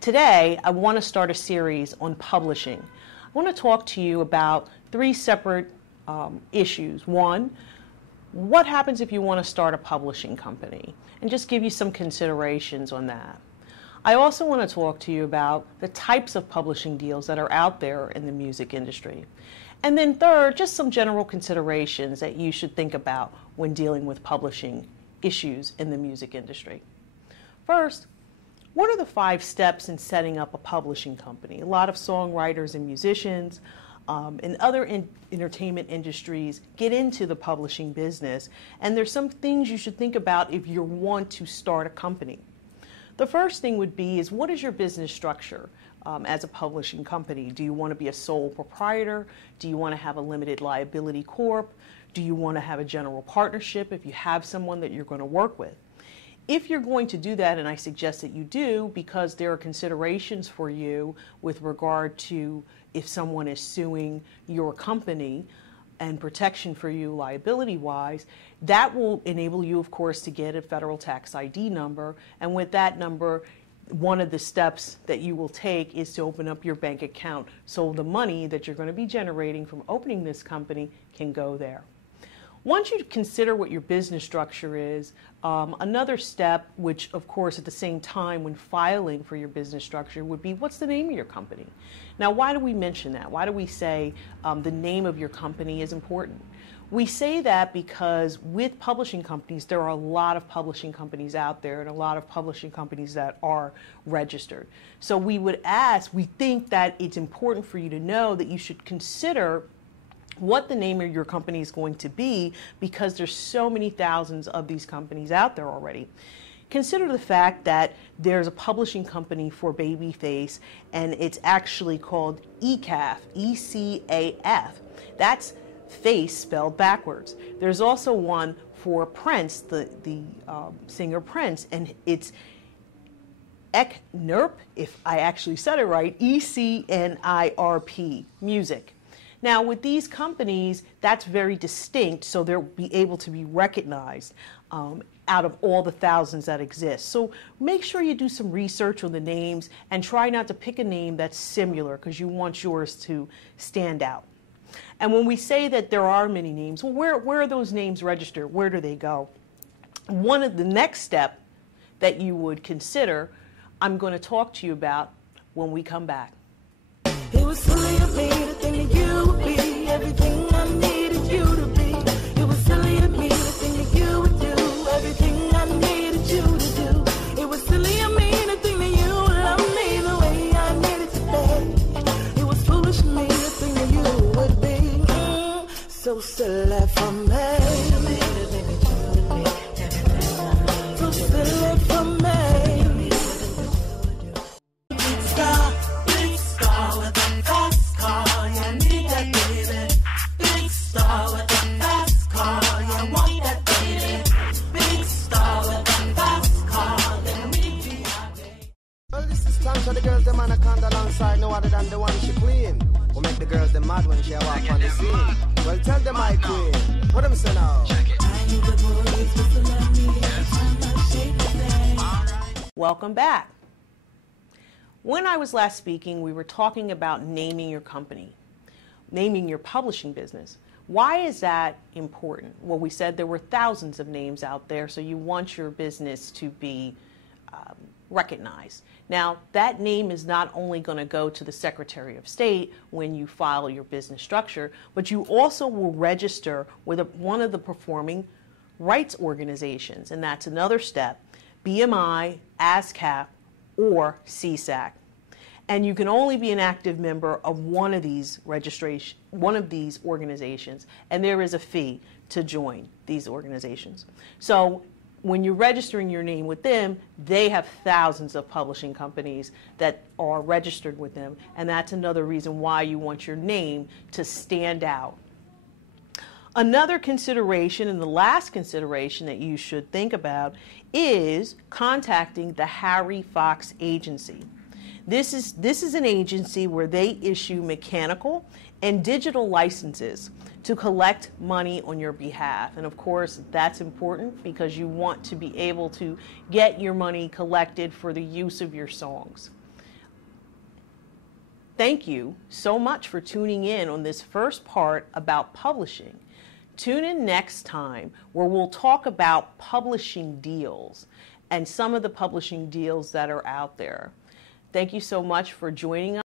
Today, I want to start a series on publishing. I want to talk to you about three separate issues. One, what happens if you want to start a publishing company? And just give you some considerations on that. I also want to talk to you about the types of publishing deals that are out there in the music industry. And then third, just some general considerations that you should think about when dealing with publishing issues in the music industry. First, what are the 5 steps in setting up a publishing company? A lot of songwriters and musicians and other entertainment industries get into the publishing business, and there's some things you should think about if you want to start a company. The first thing would be is, what is your business structure as a publishing company? Do you want to be a sole proprietor? Do you want to have a limited liability corp? Do you want to have a general partnership if you have someone that you're going to work with? If you're going to do that, and I suggest that you do, because there are considerations for you with regard to if someone is suing your company and protection for you liability-wise, that will enable you, of course, to get a federal tax ID number. And with that number, one of the steps that you will take is to open up your bank account so the money that you're going to be generating from opening this company can go there. Once you consider what your business structure is, another step, which of course at the same time when filing for your business structure, would be, what's the name of your company? Now, why do we mention that? Why do we say the name of your company is important? We say that because with publishing companies, there are a lot of publishing companies out there and a lot of publishing companies that are registered. So we would ask, we think that it's important for you to know that you should consider what the name of your company is going to be, because there's so many thousands of these companies out there already. Consider the fact that there's a publishing company for Babyface, and it's actually called ECAF, E-C-A-F. That's face spelled backwards. There's also one for Prince, the singer Prince, and it's ECNIRP, if I actually said it right, E-C-N-I-R-P, music. Now, with these companies, that's very distinct, so they'll be able to be recognized out of all the thousands that exist. So make sure you do some research on the names and try not to pick a name that's similar, because you want yours to stand out. And when we say that there are many names, well, where are those names registered? Where do they go? One of the next step that you would consider, I'm going to talk to you about when we come back. It was silly of me to think that you would be everything I needed you to be. It was silly of me to think that you would do everything I needed you to do. It was silly of me to think that you would love me the way I needed to be. It was foolish of me to think that you would be so silly for me. So silly for me. The girls them anaconda alongside no other than the one she queen. Who make the girls them mad when she walk on the scene. Well, tell them my queen. What them say now? Welcome back. When I was last speaking, we were talking about naming your company, naming your publishing business. Why is that important? Well, we said there were thousands of names out there, so you want your business to be recognized. Now, that name is not only going to go to the Secretary of State when you file your business structure, but you also will register with one of the performing rights organizations, and that's another step, BMI, ASCAP, or CSAC. And you can only be an active member of one of these organizations, and there is a fee to join these organizations. So when you're registering your name with them, they have thousands of publishing companies that are registered with them, and that's another reason why you want your name to stand out. Another consideration, and the last consideration that you should think about, is contacting the Harry Fox Agency. This is an agency where they issue mechanical and digital licenses to collect money on your behalf. And of course, that's important because you want to be able to get your money collected for the use of your songs. Thank you so much for tuning in on this first part about publishing. Tune in next time where we'll talk about publishing deals and some of the publishing deals that are out there. Thank you so much for joining us.